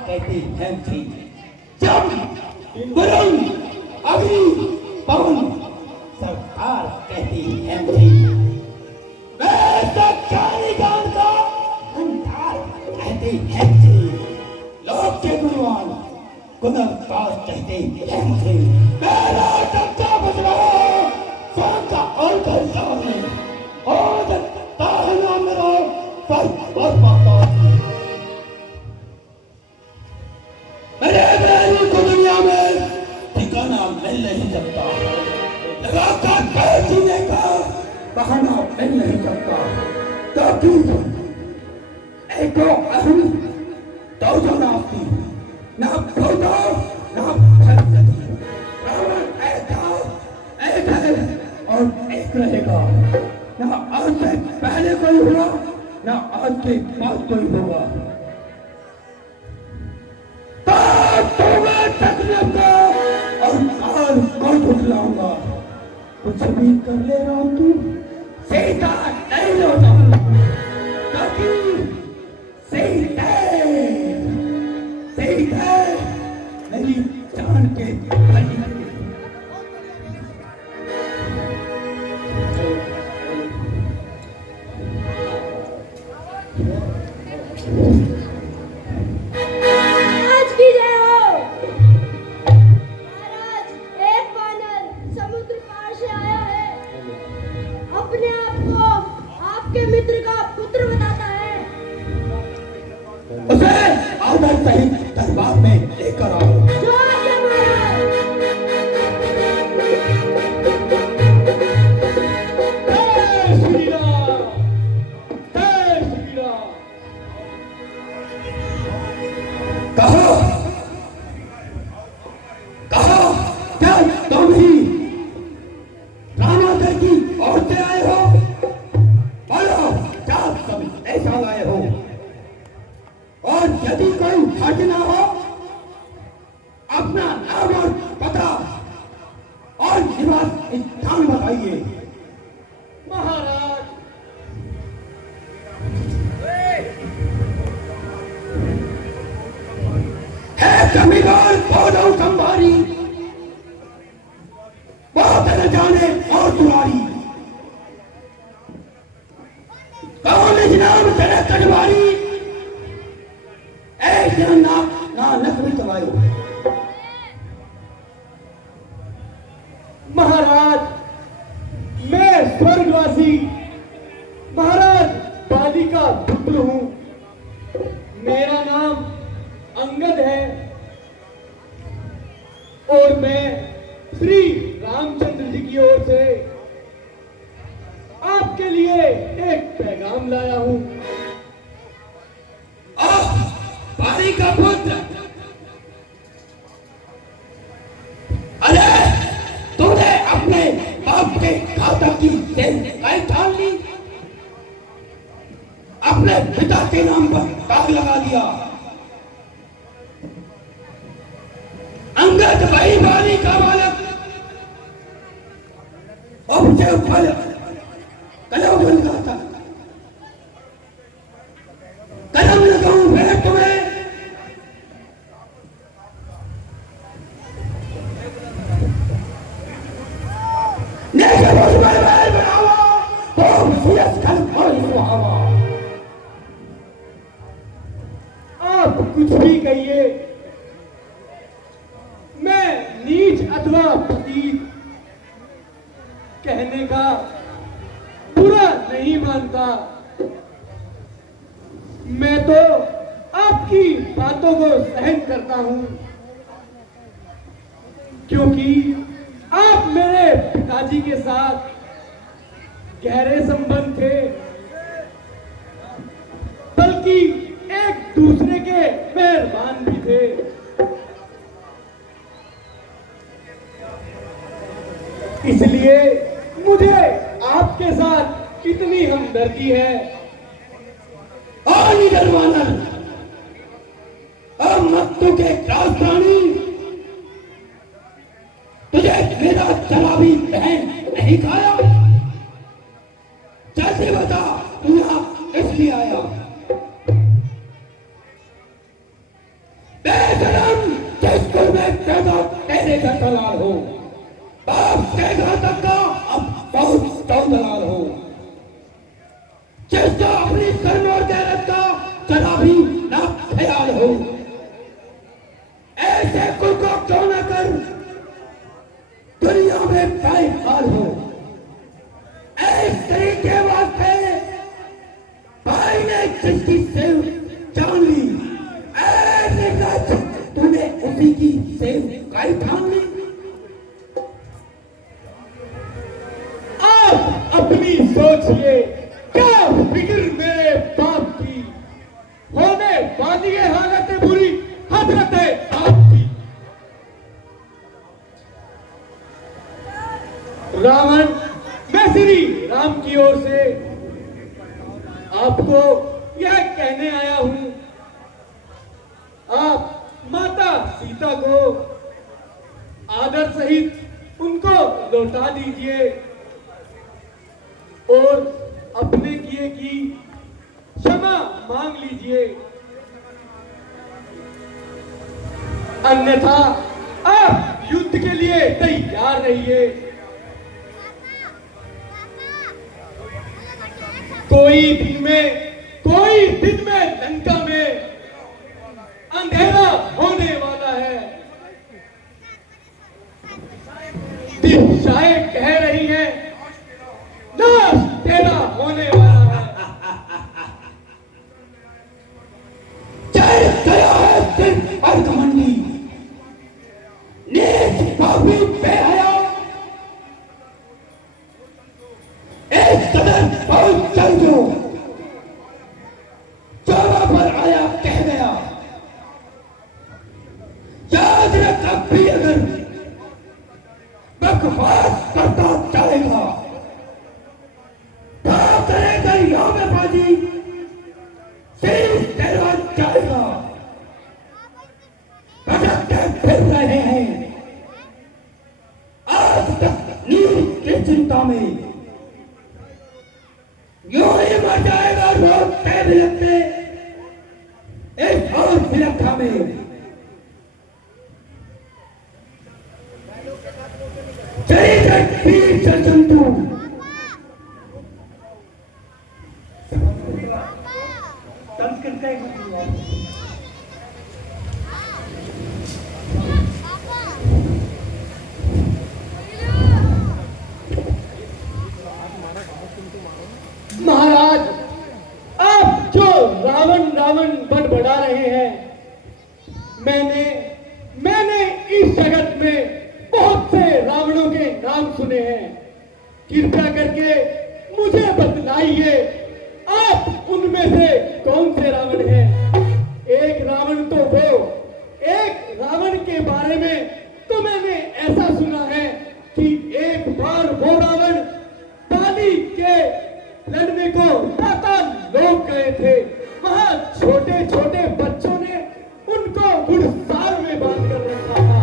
कहती हैं थी जब वरुण अग्नि पवन सरकार कहती हैं थी मैं सच्चाई गान का अंधार कहती हैं थी लोग के गुणवान गुणवत्ता कहते हैं थी मेरा सच्चा बदला स्वयं का और कर और ताहना मेरा पर पाता मेरे बहनों को दुनिया में ठिकाना मिल नहीं सकता लगातार पैर जीने का बहाना मिल नहीं सकता क्योंकि एक अहम दो नाती ना खोदा ना फैसली एक है और एक रहेगा ना आज से पहले कोई हुआ ना आज के बाद कोई होगा तो मैं थक लूंगा और आज को झुकलाऊंगा कुछ भी कर ले रहा हूं तू सीधा नहीं लौटाऊंगा क्योंकि सीधा मेरी जान के दरबार में लेकर आओ कहा क्या तुम ही रामागढ़ की औरतें आए हो बोलो क्या तुम ऐसा लाए हो और यदि कोई हट ना हो अपना नाम और पता और निवास स्थान बताइए महाराज है जमींदार पौधों संभारी बहुत न जाने और तुम्हारी कौन नाम तेरे कटवारी ना नकली कमायो महाराज मैं स्वर्गवासी महाराज बाली का पुत्र हूं मेरा नाम अंगद है और मैं श्री रामचंद्र जी की ओर से आपके लिए एक पैगाम लाया हूं बाली का पुत्र अरे तूने अपने बाप के खाता की कई ठान ली अपने पिता के नाम पर दाग लगा दिया अंगद वही बाली का बालक उसके ऊपर कलम बन गया था कलम लगाऊं मैं तुम्हें आप कुछ भी कहिए मैं नीच अथवा पतित कहने का बुरा नहीं मानता मैं तो आपकी बातों को सहन करता हूं क्योंकि आप मेरे पिताजी के साथ गहरे संबंध थे बल्कि एक दूसरे के मेहरबान भी थे इसलिए मुझे आपके साथ इतनी हमदर्दी है मत्तू के त्रास प्राणी तुझे मेरा जला भी बहन नहीं खाया जैसे बता नहीं आया। बेशरम, जिस कुल में पैदा तेरे घर दलाल हो, बाप के घर तक का अब बहुत दलाल हो, जिसका अपनी कर्म और गैरत का जरा भी ना ख्याल हो, ऐसे कुल को क्यों न कर दुनिया में पायखाल हो। इस तरीके वास्ते भाई ने जिसकी सेव जान ली, ऐसे तूने उसी की सेव गाय ठान ली। आप अपनी सोचिए, क्या फिक्र मेरे बाप की, होने वाली है हालत बुरी हजरत है आपकी। रावण, मैं श्री राम की ओर से आपको यह कहने आया हूं, आप माता सीता को आदर सहित उनको लौटा दीजिए और अपने किए की क्षमा मांग लीजिए, अन्यथा आप युद्ध के लिए तैयार रहिए। कोई दिन में लंका में अंधेरा होने वाला है। दिशाएं कह रही हैं नाश तेरा होने वाला है। जय गया है सिर्फ और घमंडी, नीच पापी बेहया, एक कदर बहुत चल जो चौरा पर आया कह गया। याद रख, अब भी अगर बकवास करता चलेगा तो करेगा यहाँ में बाजी, सिर्फ तेरा जाएगा। भटकते फिर रहे हैं आज तक नींद की चिंता में, यूं ही मर जाएगा रोकते बिलकते एक और बिलखा में। जंतु महाराज, आप जो रावण रावण बड़बड़ा रहे हैं, मैंने इस जगत में बहुत से रावणों के नाम सुने हैं। कृपया करके मुझे बतलाइए, आप उनमें से कौन से रावण हैं? एक रावण तो वो, एक रावण के बारे में तो मैंने ऐसा सुना है कि एक बार वो रावण बाली के लड़ने को पाताल लोक गए थे। वहां छोटे छोटे बच्चों ने उनको घुड़साल में बांध कर रखा था।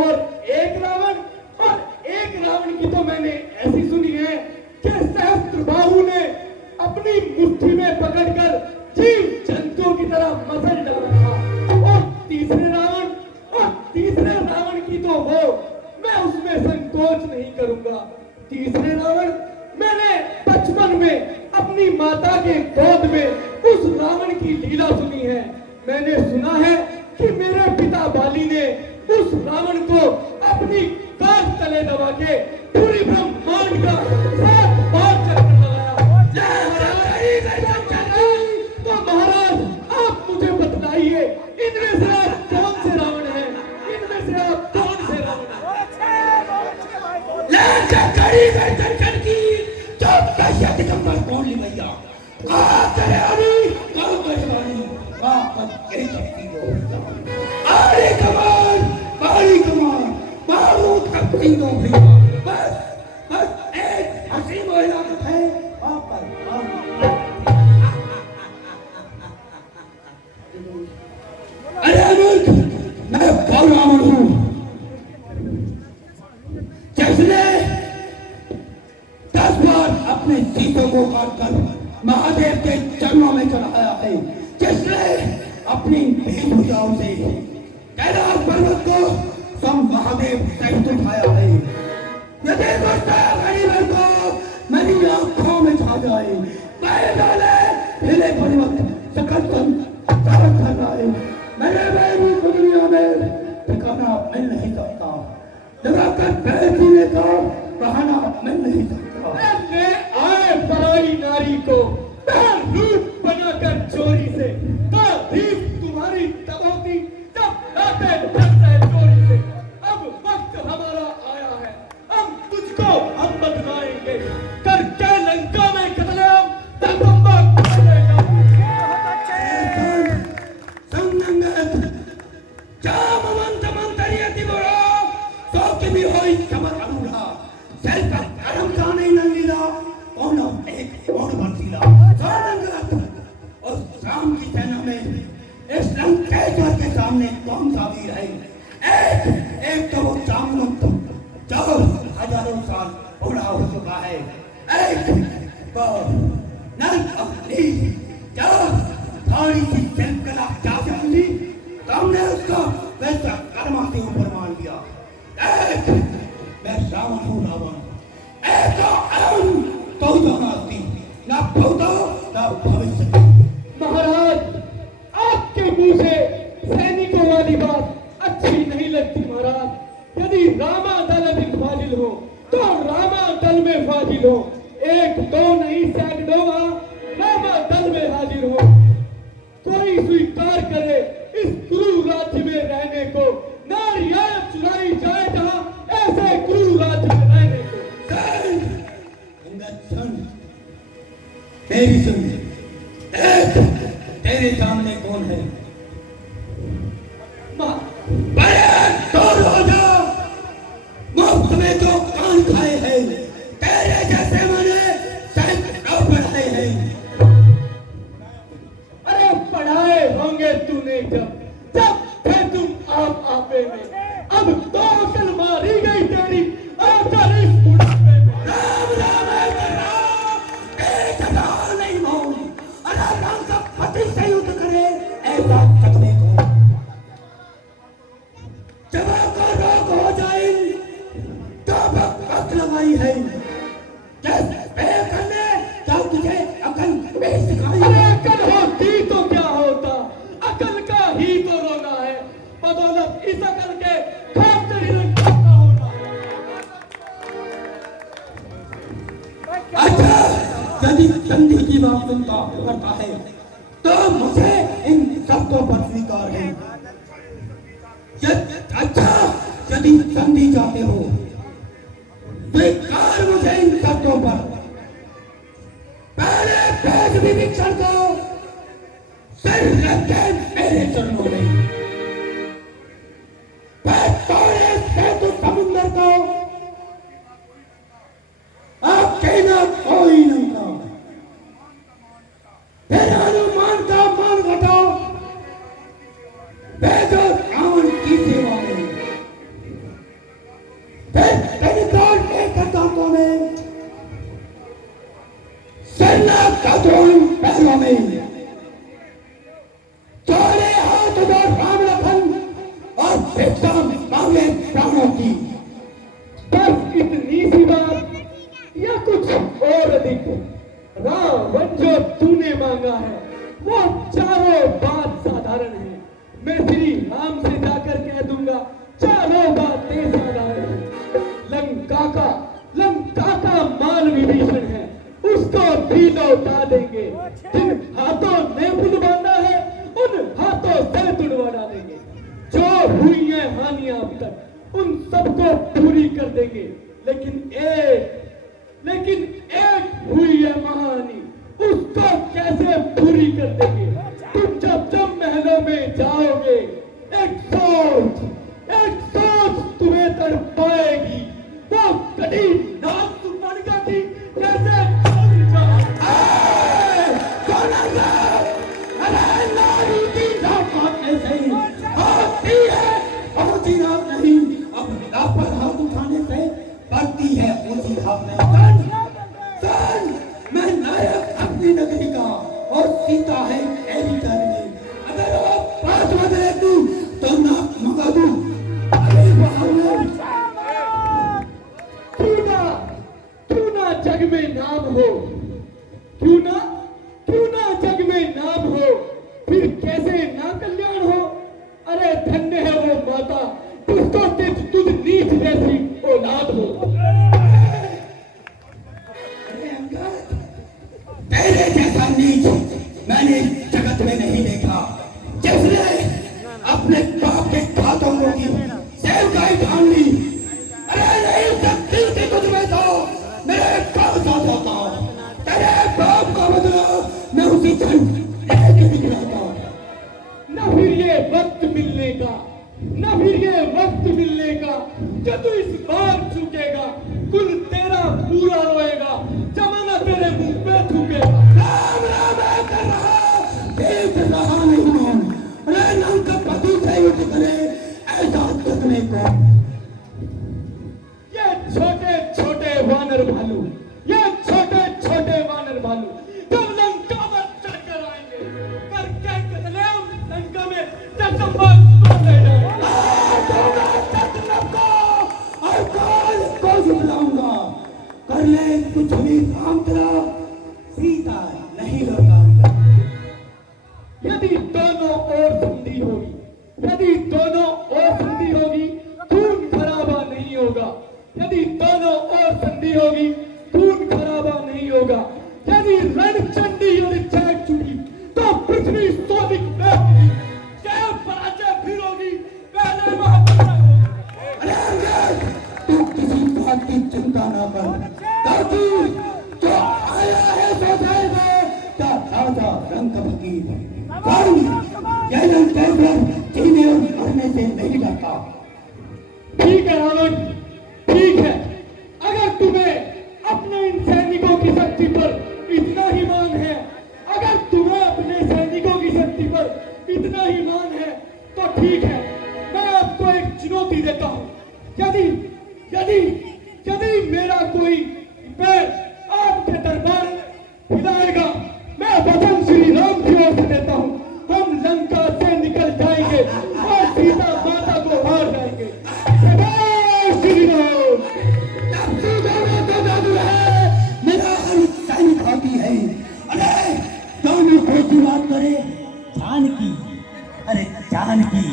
और एक रावण की तो मैंने ऐसी सुनी है कि सहस्त्रबाहु ने अपनी मुट्ठी में पकड़कर जीव जंतुओं की तरह मसल डाला था। और तीसरे रावण की तो वो, मैं उसमें संकोच नहीं करूंगा। तीसरे रावण मैंने बचपन में अपनी माता के गोद में उस रावण की लीला सुनी है। मैंने सुना है कि मेरे पिता बाली ने उस रावण को अपनी कान तले दबा के पूरी ब्रह्मांड का 7 बार चक्कर लगाया। तो महाराज, आप मुझे बतलाइए, इनमें से आप कौन से रावण हैं? इनमें से आप कौन से रावण एक हंसी महिला है वहां पर। अरे अनंत, मैं रावण हूं, जिसने 10 बार अपने सीतों को काटकर महादेव के चरणों में चढ़ाया है, जिसने अपनी भुजाओं से कैलाश पर्वत को सम महादेव सहित उठाया है। यदि गुस्सा गरीबों को मेरी आंखों में छा जाए, पैर डाले हिले पर्वत सकल चालक कर रहा है। मेरे बेबी को दुनिया में ठिकाना मिल नहीं सकता, लगाकर पैर सीने का बहाना मिल नहीं सकता। ले आए पराई नारी को रूप बनाकर चोरी से, तारीफ तुम्हारी तब होती जब लाते डरते चोरी से। अब वक्त हमारा आया है, हम तुझको हम बदलाएंगे, करके लंका में कतलेआम तंबक करेगा। जामवंत मंतरियति बड़ा सौख्य भी होई समर अनुरा सेल पर करम जाने न लीला कौन एक और बंसीला सारंगत और राम की सेना में इस लंकेश्वर के सामने कौन सा वीर है। एक तो वो जामवंत जो हजारों साल बूढ़ा हो चुका है, एक वो नल अग्नि जो थोड़ी सी कला क्या जान ली तो हमने उसको वैसा कर्मा के ऊपर मान लिया। एक मैं रावण हूँ, रावण एक तो जानाती ना भूतो ना भविष्य। महाराज, आपके मुंह से सैनिकों वाली बात अच्छी नहीं लगती महाराज। यदि रामा दल में फाजिल हो तो रामा दल में फाजिल हो, एक दो नहीं सैकड़ों रामा दल में हाजिर हो। कोई स्वीकार करे इस क्रूर राज्य में रहने को, नारियां चुराई जाए जहां ऐसे क्रूर राज्य में रहने को। मेरी सुन, एक तेरे सामने कौन है? हो जा, मुफ्त में जो कान खाए हैं, तेरे जैसे मैंने सैकड़ों पढ़ाए हैं। अरे पढ़ाए होंगे तूने जब थे तुम आप आपे में, अब तो अकल मारी गई तेरी आकर इस बुढ़ापे में। राम राम है राम, एक हजार नहीं मोल, अरे राम का पति से युद्ध करे ऐसा सकने को। जब आपका रोग हो जाए तो वक्त लगाई है, करने तो तुझे अकल नहीं सिखाई। अरे अकल होती तो क्या होता, अकल का ही तो रोना है, बदौलत इस अकल के खातिर ही रखना होना है। अच्छा, यदि संधि की बात सुनता करता है तो मुझे इन शब्दों पर स्वीकार है। अच्छा, यदि संधि चाहते हो स्वीकार मुझे इन शब्दों पर। पहले भेद विभीषण को सिर रखे मेरे चरणों में, तोड़े सेतु समुद्र को आपके न कोई लंका, फिर हनुमान का मान घटाओ, भेजो रावण की सेवा में, फिर कनिकाल के कटाकों में, सेना का द्रोण पैरों में, चौड़े हाथ उधर राम लखन और भिक्षा मांगे प्राणों की। बस इतनी सी बात या कुछ और अधिक? रावण जो तूने मांगा है वो चारों बात साधारण है, मैं श्री राम से जाकर कह दूंगा चारों बातें साधारण है। लंका का माल विभीषण है, उसको भी लौटा देंगे। जिन हाथों ने पुल बांधा है उन हाथों से तुड़वा डालेंगे। जो हुई है हानियां अब तक उन सबको पूरी कर देंगे, लेकिन एक हुई है महाहानि, उसको कैसे पूरी कर देंगे? तुम जब महलों में जाओगे एक सोच तुम्हें तड़पाएगी, वो कड़ी नाक सुपड़ गई कैसे खुल जाए। नारी की जात ऐसे ही होती है, होती रात नहीं। अब पर हाथ उठाने से पड़ती है ऊंची हाथ नहीं। मैं नायक अपनी नगरी का और वचन एक निकलाता। न फिर ये वक्त मिलने का, न फिर ये वक्त मिलने का, जो तू इस बार चूकेगा कुल तेरा पूरा रोएगा, जमाना तेरे मुंह पे थूकेगा। राम राम है कर रहा, देख रहा नहीं कौन, अरे नाम का पति से उठ करे ऐसा तकने को। ये छोटे छोटे वानर भालू, ये छोटे छोटे वानर भालू जब लंका पर चढ़कर आएंगे, करके कतले हम लंका में जगदम्बा को ले जाएंगे। और काल को बुलाऊंगा, कर ले कुछ भी काम तेरा, सीता नहीं लौटाऊंगा। यदि दोनों ओर संधि होगी, यदि दोनों ओर संधि होगी, खून खराबा नहीं होगा। यदि दोनों ओर संधि होगी, खून खराबा नहीं होगा। यदि रणचंडी और चैक छुटी तो पृथ्वी सोनिक में होगी। जय पराजय फिर होगी, पहले महापराजय होगी। अरे अंगद, तू किसी बात की चिंता ना कर, ताकि जो आया है सो जाएगा। क्या राजा रंग फकीर यह रंग कैसे जीने और मरने से नहीं जाता। ठीक है रावण, ठीक है। अगर तुम्हें अपने इन सैनिकों की शक्ति पर इतना ही मान है, अगर तुम्हें अपने सैनिकों की शक्ति पर इतना ही मान है, तो ठीक है। मैं आपको एक चुनौती देता हूँ। यदि यदि यदि मेरा कोई पैर आपके दरबार में हिलाएगा, मैं वचन श्री राम की ओर से देता हूँ, हम लंका से निकल जाएंगे और सीता माता को हार जाएंगे। जय श्री राम। तो जादू है, मेरा हर सैनिक होती है। अरे दोनों कोई बात करे, जानकी, अरे जानकी,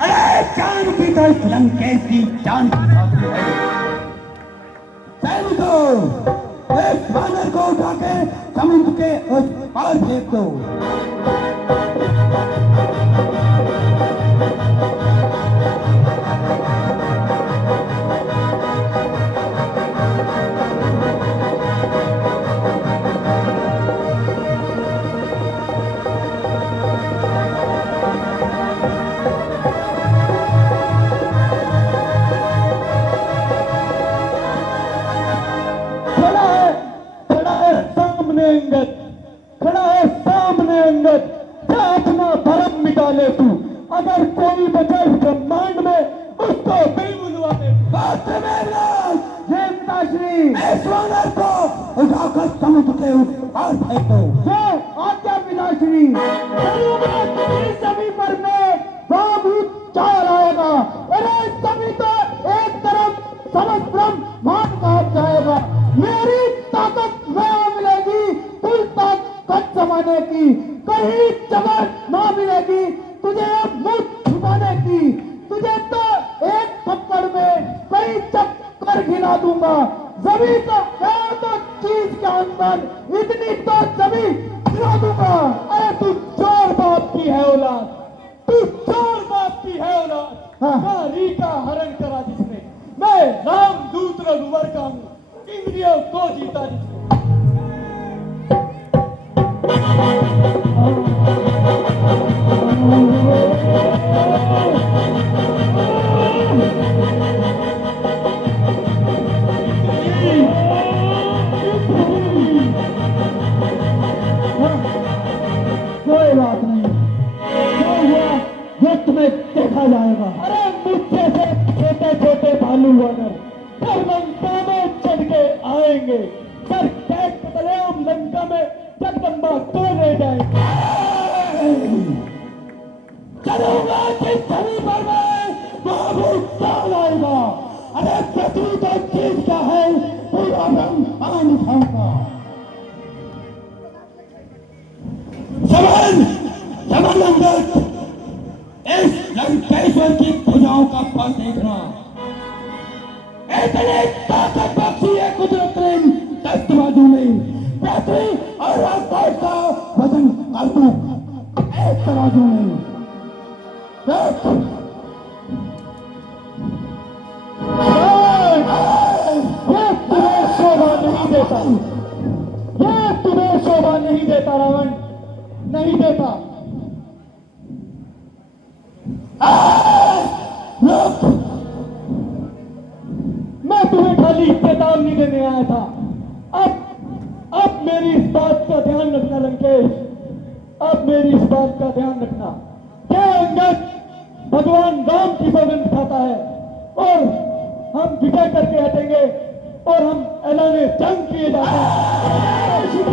अरे जानकी तो इस लंकेश की जानकी होती है। सैनिकों, एक वानर को उठा के समुद्र के उस पार फेंक दो। खड़ा है सामने अंगद, क्या अपना धर्म मिटा ले तू। अगर कोई बचे इस ब्रह्मांड में उसको भी बुलवा दे। ये पिताश्री, इस वानर को उठाकर समुद्र के उस पार फेंक दो। आज्ञा पिताश्री। सभी पर में बहुत चार आएगा। अरे सभी तो एक तरफ समस्त ब्रह्मांड कहा जाएगा। मेरी ताकत में मिलेगी कुल ताकत जमाने की, कहीं जगह ना मिलेगी तुझे मुंह छुपाने की। तुझे तो एक थप्पड़ में कई चक्कर खिला दूंगा। जमी तो चीज के अंदर इतनी तो जमी खिला दूंगा। अरे तू चोर बाप की है औलाद, तू चोर बाप की है औलाद। नारी का हरण करा जिसने, मैं राम दूत रघुवर का हूँ, इंद्रियों को जीता जिसने। कोई बात नहीं, जो हुआ वो तुम्हें देखा जाएगा। अरे मुझसे से छोटे छोटे भालू वानर फिर लंका में चढ़ के आएंगे, सर कैक बदले हम लंका में जगदम्बा को ले जाएंगे। चलूंगा जिस धनी पर मैं वहां भी चाल आएगा। अरे पृथ्वी तो चीज का है, पूरा ब्रह्मांड उठाऊंगा। समन समन अंगद, इस लंकेश्वर की भुजाओं का फल देखना। इतने ताकत बख्शी है कुदरत ने दस्तबाजू में, पृथ्वी और आकाश का वजन कर दूं एक तराजू में। ये तुम्हें शोभा नहीं देता, ये तुम्हें शोभा नहीं देता रावण। नहीं देता। रुक, मैं तुम्हें खाली चेतावनी देने आया था। अब मेरी इस बात का ध्यान रखना लंकेश, अब मेरी इस बात का ध्यान रखना कि अंगद भगवान राम की सौगंध खाता है और हम विजय करके हटेंगे और हम ऐलान जंग किए जाते हैं।